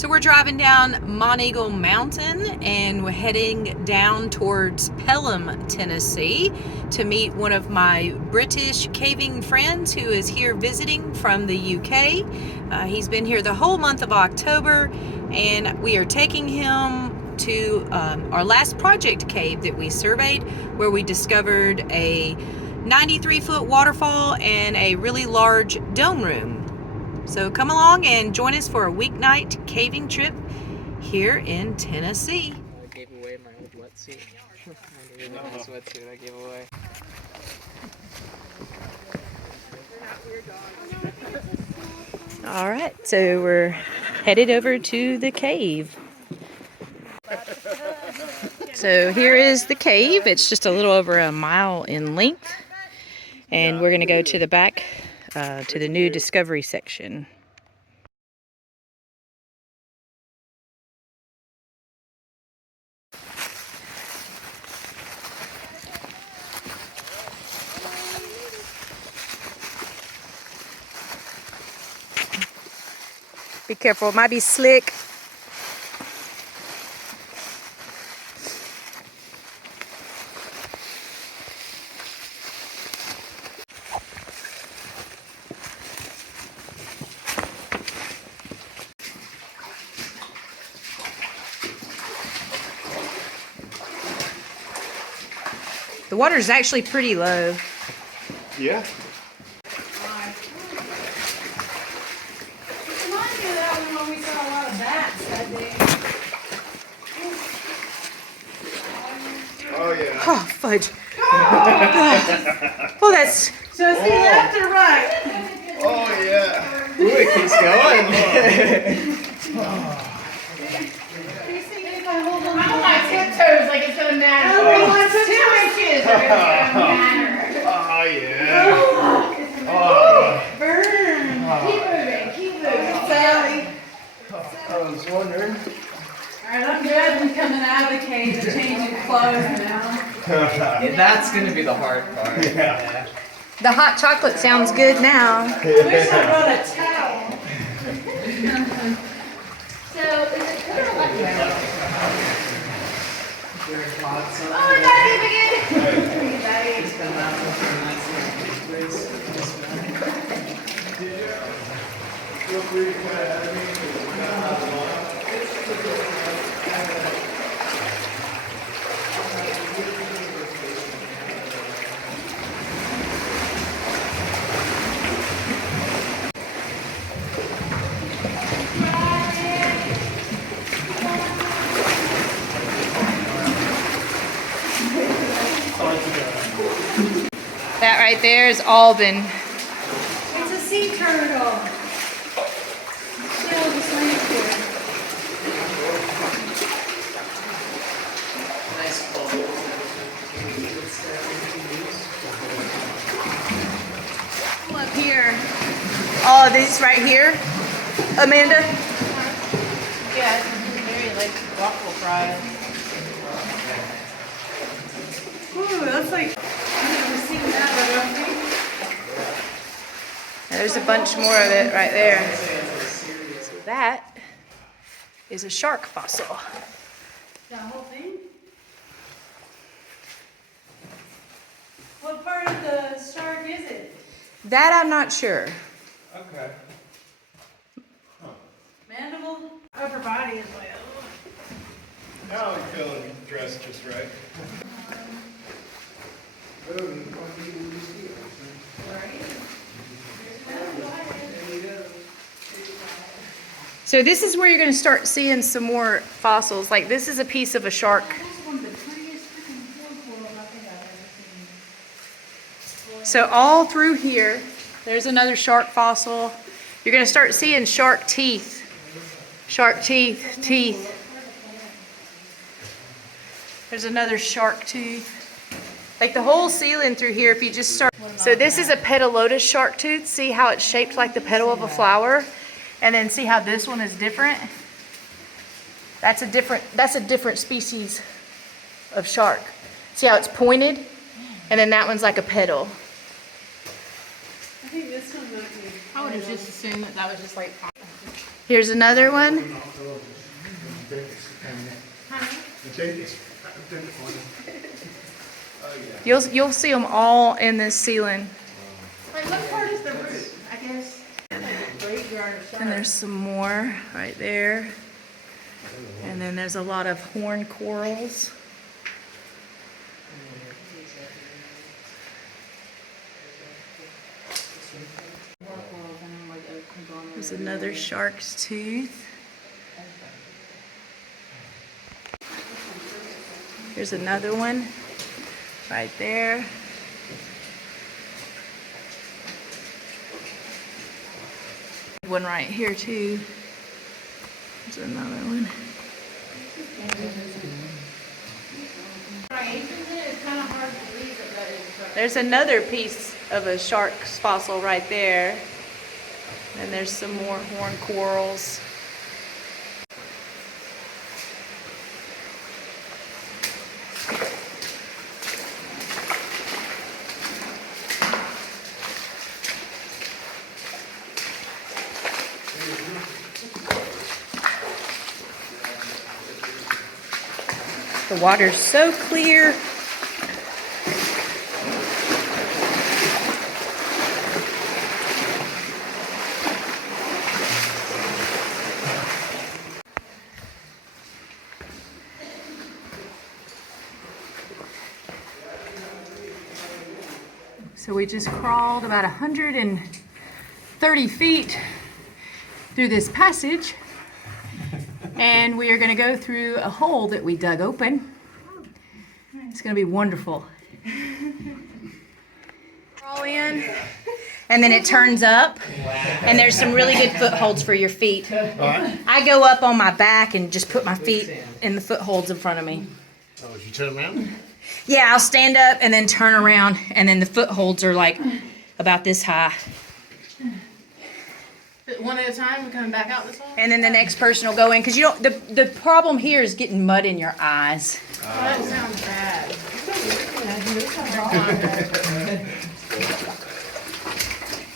So we're driving down Monteagle Mountain and we're heading down towards Pelham, Tennessee to meet one of my British caving friends who is here visiting from the UK. He's been here the whole month of October and we are taking him to our last project cave that we surveyed, where we discovered a 93-foot waterfall and a really large dome room. So come along and join us for a weeknight caving trip here in Tennessee. I gave away my old wetsuit. My really nice wetsuit I gave away. All right, so we're headed over to the cave. So here is the cave. It's just a little over a mile in length. And we're going to go to the back to the new discovery section. Be careful, it might be slick. The water is actually pretty low. Yeah. Oh yeah. Oh, fudge. Well, that's... So see left or right? Oh yeah. Ooh, it keeps going. I'm on my tiptoes like it's gonna matter. Oh, it's 2 inches. It's gonna matter. Oh yeah. Oh. Burn. Keep moving. Keep moving. Sally. I was wondering. All right, I'm good. I'm coming out of the cave and changing clothes now. Yeah, that's gonna be the hard part. Yeah. The hot chocolate sounds good now. I wish I brought a towel. So, is it good or lucky? Oh, we got it again. Feel free to come at me. That right there is Alban. It's a sea turtle. She'll just land here. Up here. Oh, these right here, Amanda? Yeah, it's very like waffle fries. Ooh, that's like, I've never seen that, but I think. There's a bunch more of it right there. So that is a shark fossil. The whole thing? What part of the shark is it? That I'm not sure. Okay. Mandible? Upper body is like, oh. Now I'm feeling dressed just right. So this is where you're going to start seeing some more fossils. Like this is a piece of a shark. That's one of the prettiest freaking whirlpools I think I've ever seen. So all through here, there's another shark fossil. You're going to start seeing shark teeth. Shark teeth. There's another shark tooth. Like the whole ceiling through here, if you just start. So this is a petalotus shark tooth. See how it's shaped like the petal of a flower? And then see how this one is different? That's a different species of shark. See how it's pointed? And then that one's like a petal. I think this one might be. I would have just assumed that that was just like Here's another one. You'll see them all in this ceiling. Like, what part is the roof? I guess. And there's some more right there. And then there's a lot of horn corals. There's another shark's tooth. Here's another one right there. One right here too. There's another one. There's another piece of a shark's fossil right there. And there's some more horn corals. The water's so clear. So we just crawled about 130 feet through this passage. And we are going to go through a hole that we dug open. It's going to be wonderful. Crawl in, and then it turns up, and there's some really good footholds for your feet. I go up on my back and just put my feet in the footholds in front of me. Oh, if you turn around? Yeah, I'll stand up and then turn around, and then the footholds are like about this high. One at a time, we're coming back out this hole? And then the next person will go in, because you don't. The problem here is getting mud in your eyes. Oh, that sounds bad.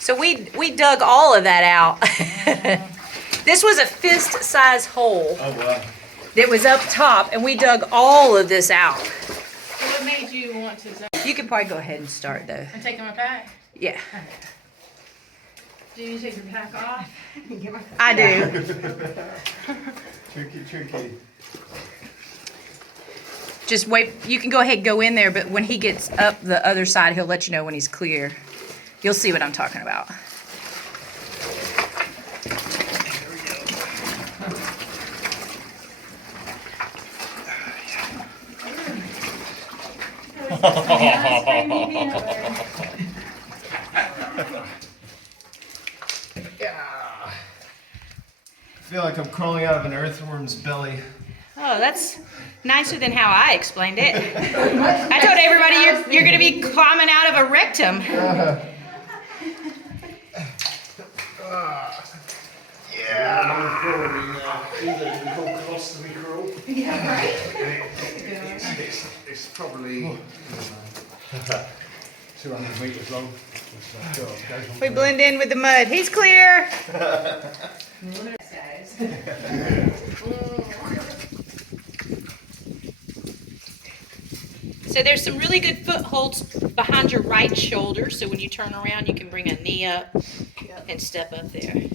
So we dug all of that out. This was a fist-size hole Oh, wow. that was up top, and we dug all of this out. So what made you want to zone? You could probably go ahead and start though. I'm taking my pack. Yeah, Do you take your pack off? I do. Tricky. Just wait. You can go ahead and go in there, but when he gets up the other side, he'll let you know when he's clear. You'll see what I'm talking about. I feel like I'm crawling out of an earthworm's belly. Oh, that's nicer than how I explained it. I told everybody you're going to be climbing out of a rectum. It's probably 200 meters long. We blend in with the mud. He's clear. So there's some really good footholds behind your right shoulder. So when you turn around, you can bring a knee up and step up there.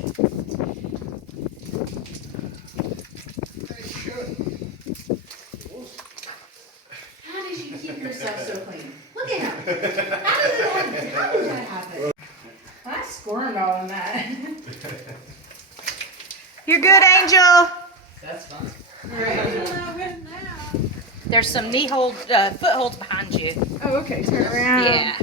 How did you keep yourself so clean? Look at him. How did that happen? I squirmed all in that. You're good, Angel. That's fun. There's some footholds behind you. Oh, okay. Turn around. Yeah.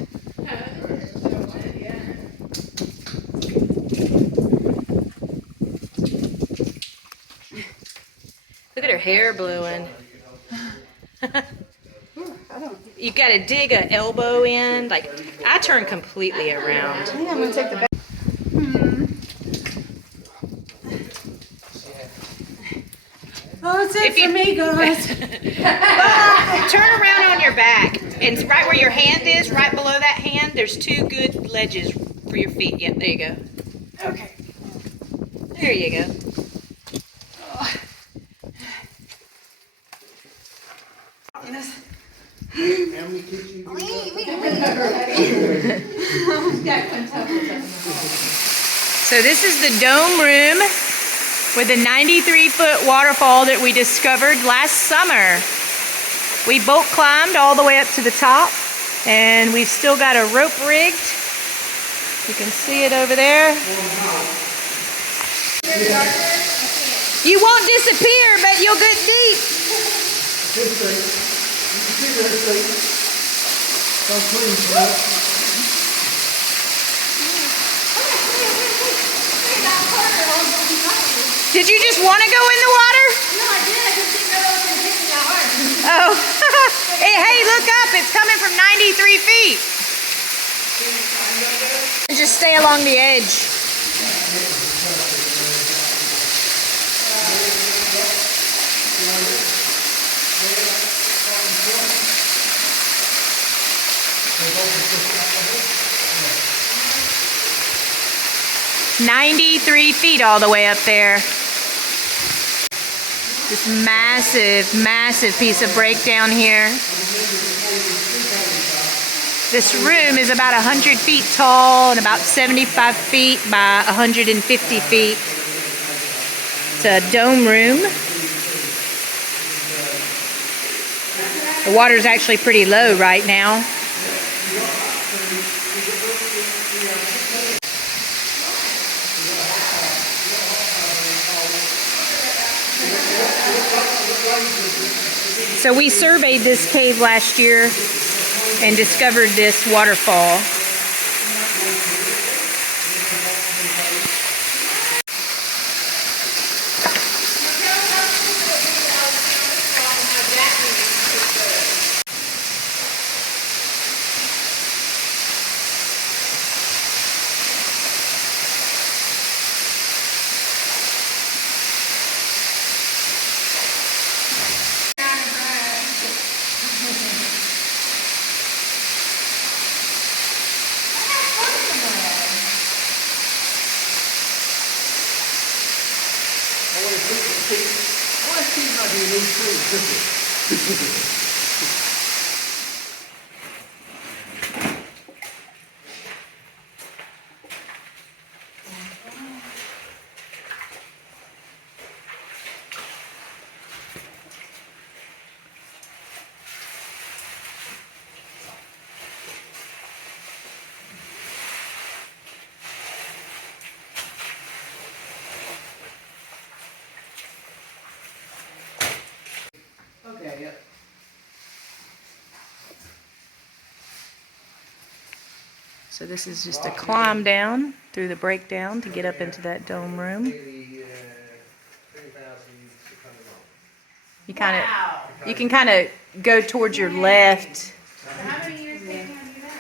Look at her hair blowing. You've got to dig an elbow in. Like, I turn completely around. I think I'm going to take the back. Oh, it's it for me, guys. Turn around on your back. And right where your hand is, right below that hand, there's two good ledges for your feet. Yep, there you go. Okay. There you go. got quintuplets up in the hall. So this is the dome room with the 93-foot waterfall that we discovered last summer. We boat climbed all the way up to the top, and we've still got a rope rigged. You can see it over there. You won't disappear, but you'll get deep. Did you just want to go in the water? No, I did. I just didn't know it was going to hit me that hard. Oh, hey, look up. It's coming from 93 feet. Just stay along the edge. 93 feet all the way up there. This massive, massive piece of breakdown here. This room is about 100 feet tall and about 75 feet by 150 feet. It's a dome room. The water's actually pretty low right now. So we surveyed this cave last year and discovered this waterfall. Okay, yep. So this is just a climb down through the breakdown to get up into that dome room. You can kind of go towards your left. How many years have you done?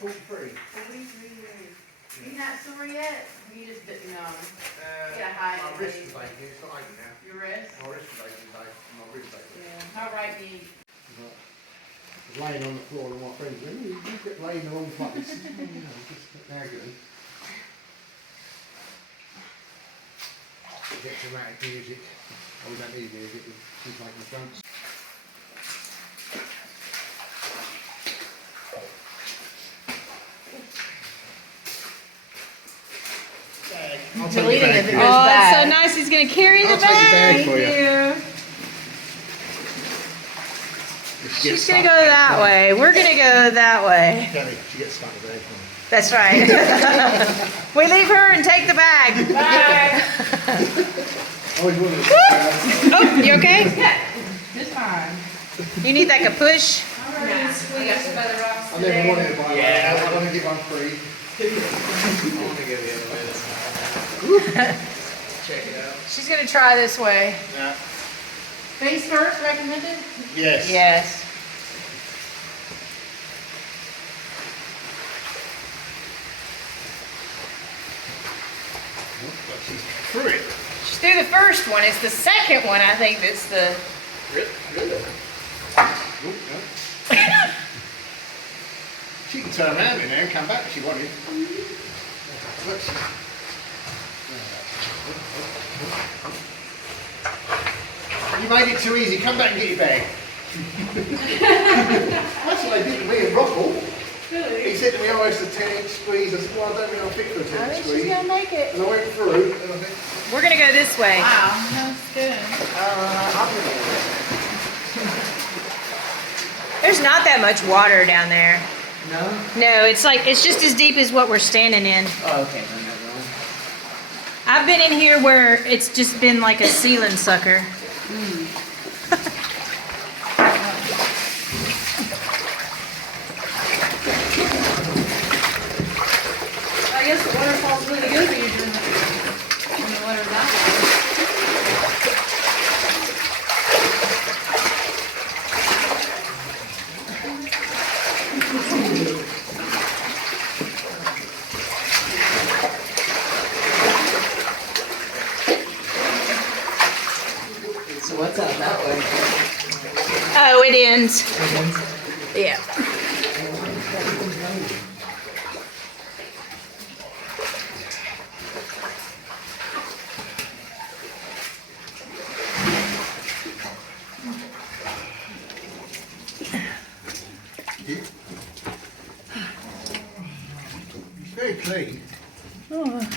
43. 43 years. You not sore yet? You just didn't know. Get a high My end, wrist please. is aching, it's not aching now. Your wrist? My wrist is aching today. My wrist aching. Yeah. How right knee? I was laying on the floor and my friends went, "Oh, you've got laying in the wrong place." Just nagging. Get dramatic music. Oh, we don't need music, she's making the fronts. I'll take your bag for you. Oh, it's so nice. He's going to carry the I'll take your bag bag. for you. She's going to go that way. We're going to go that way. Kelly, she gets stuck with the bag for me. That's right. We leave her and take the bag. Bye. Always wanted to Oh, you okay? It's fine. You need like a push? We got some other rocks I never wanted to buy one. I want to get one free. I want to go the other way this time. Check it out. She's going to try this way. Yeah. Face first recommended? Yes. Yes. But she's through it. She's through the first one. It's the second one, I think, that's the... Really? Oh, no. She can turn around in there and come back if she wanted. Look, you made it too easy. Come back and get your bag. That's what they did to me in Rockall. He said to me, oh, it's a 10-inch squeeze. I said, well, I don't think I'll fit for a 10-inch squeeze. She's gonna make it. And I went through, and I think, We're gonna go this way. Wow, that's good. There's not that much water down there. No? No, it's just as deep as what we're standing in. Oh, okay, then never mind. I've been in here where it's just been like a ceiling sucker. I guess the waterfall's really good when you're doing that. When the water's that So what's out that way? Oh, it ends. Yeah. it's very clean. Oh,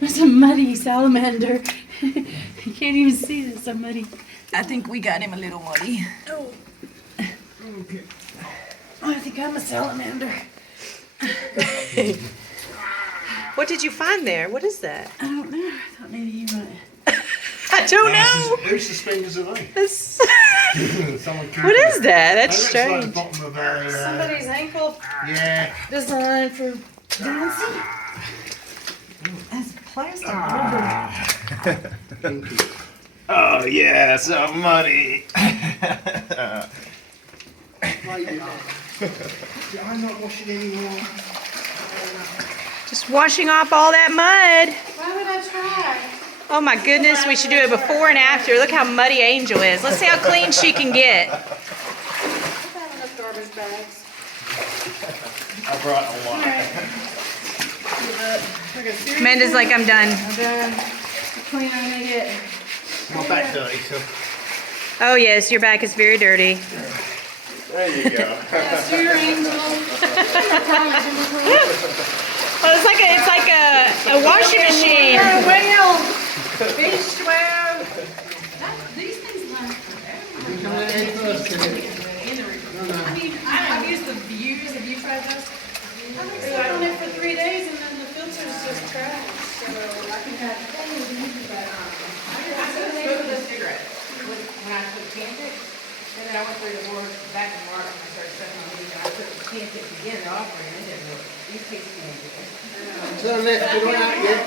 there's a muddy salamander. You can't even see it, it's so muddy. I think we got him a little muddy. Oh, I think I'm a salamander. What did you find there? What is that? I don't know. I thought maybe you might. I don't know. Whose suspenders are they? That's- Someone What is that? That That's looks like the strange. bottom of a, Somebody's ankle yeah. designed for dancing. That's plastic rubber. Oh, yeah, some money. I'm not washing anymore. Just washing off all that mud. Why would I try? Oh my goodness, we should do a before and after. Look how muddy Angel is. Let's see how clean she can get. I have enough garbage bags. I brought a lot. Alright. Amanda's like, I'm done. I'm done. The cleaner I get. My back dirty, so. Oh yes, your back is very dirty. There you go. Yes, your Angel. Well, it's like a washing machine. Whale. Beach whale. These things last forever. I mean, I've used the views. Have you tried those? I've been sitting on it for 3 days and then the filter's just crashed. So I think I smoked a cigarette when I took Cantic. And then I went through the board back in March and I started sucking on weed and I took the Cantic again, the offering, and it didn't work. These taste Cantic. Turn left, you don't out yet.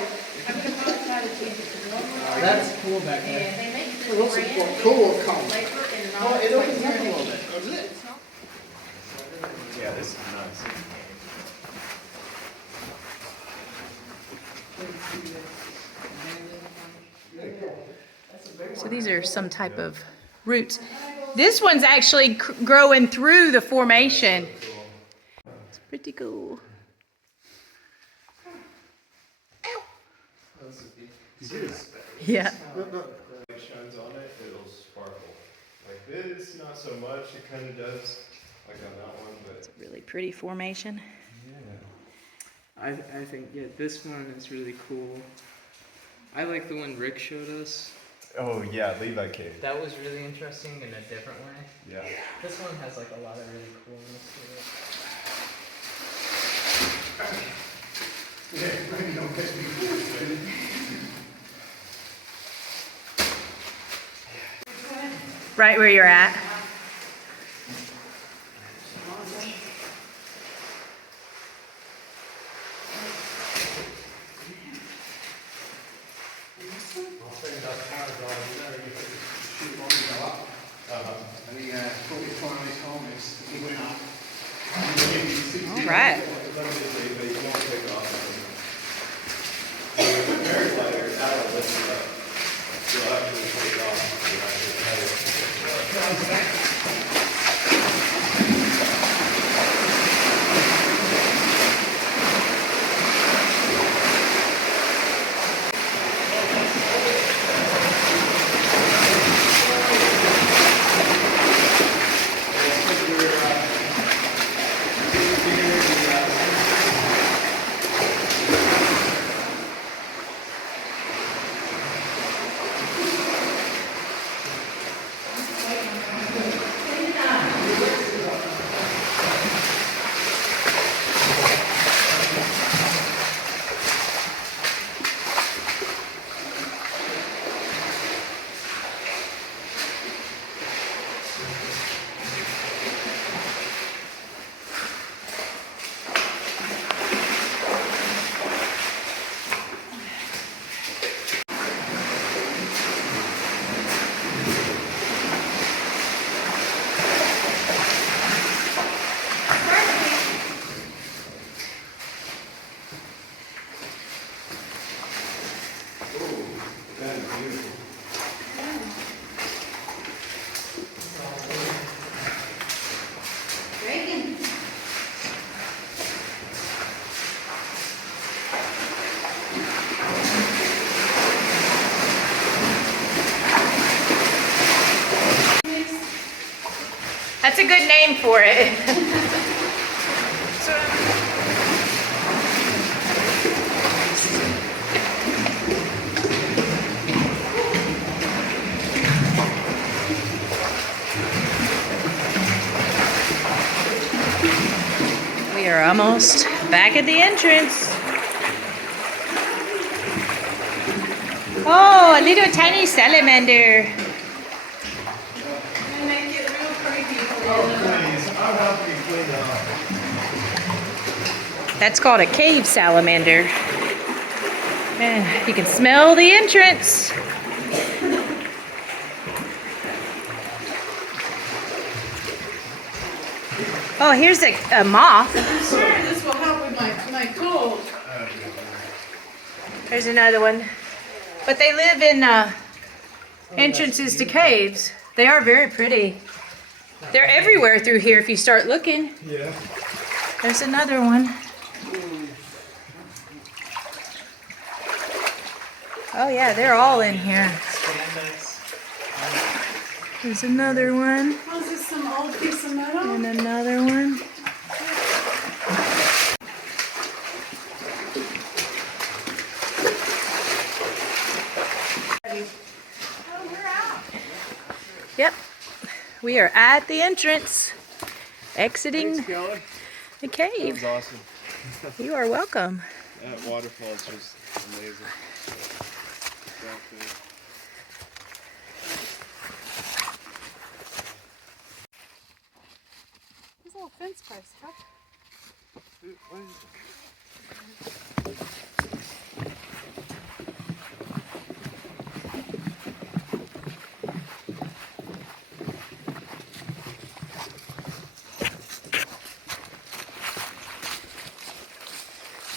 I've been trying to try the Cantic for a long time. That's cool back there. And they make this What's it, brand what, cool or cold? flavor and Oh, all. it opens up a little bit. Oh, does it? Yeah, this is nice. So these are some type of roots. This one's actually growing through the formation. It's pretty cool. Yeah. Light shines on it, it'll sparkle. Like this, not so much. It kind of does, like on that one, but Really pretty formation. I think, yeah, this one is really cool. I like the one Rick showed us. oh yeah, Levi Cave. That was really interesting in a different way. Yeah. This one has like a lot of really coolness to it. Right where you're at. And he brought his fire on his harness and he went up. All right. They won't take off. So with the paraglider, that'll lift it up. You'll actually take off. You'll actually have That is beautiful. Reagan. That's a good name for it. We are almost back at the entrance. Oh, a little tiny salamander. Make it real creepy for you. Please, I'll help you clean it up. That's called a cave salamander. And you can smell the entrance. Oh, here's a moth. Sure, this will help with my cold. There's another one. But they live in entrances to caves. They are very pretty. They're everywhere through here if you start looking. Yeah. There's another one. Oh yeah, they're all in here. There's another one. Oh, is this some old piece of metal? And another one. Yep, we are at the entrance, exiting the cave. Awesome. You are welcome. That waterfall is just amazing. There's a little fence post. How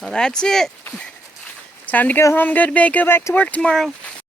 Well, that's it. Time to go home, go to bed, go back to work tomorrow.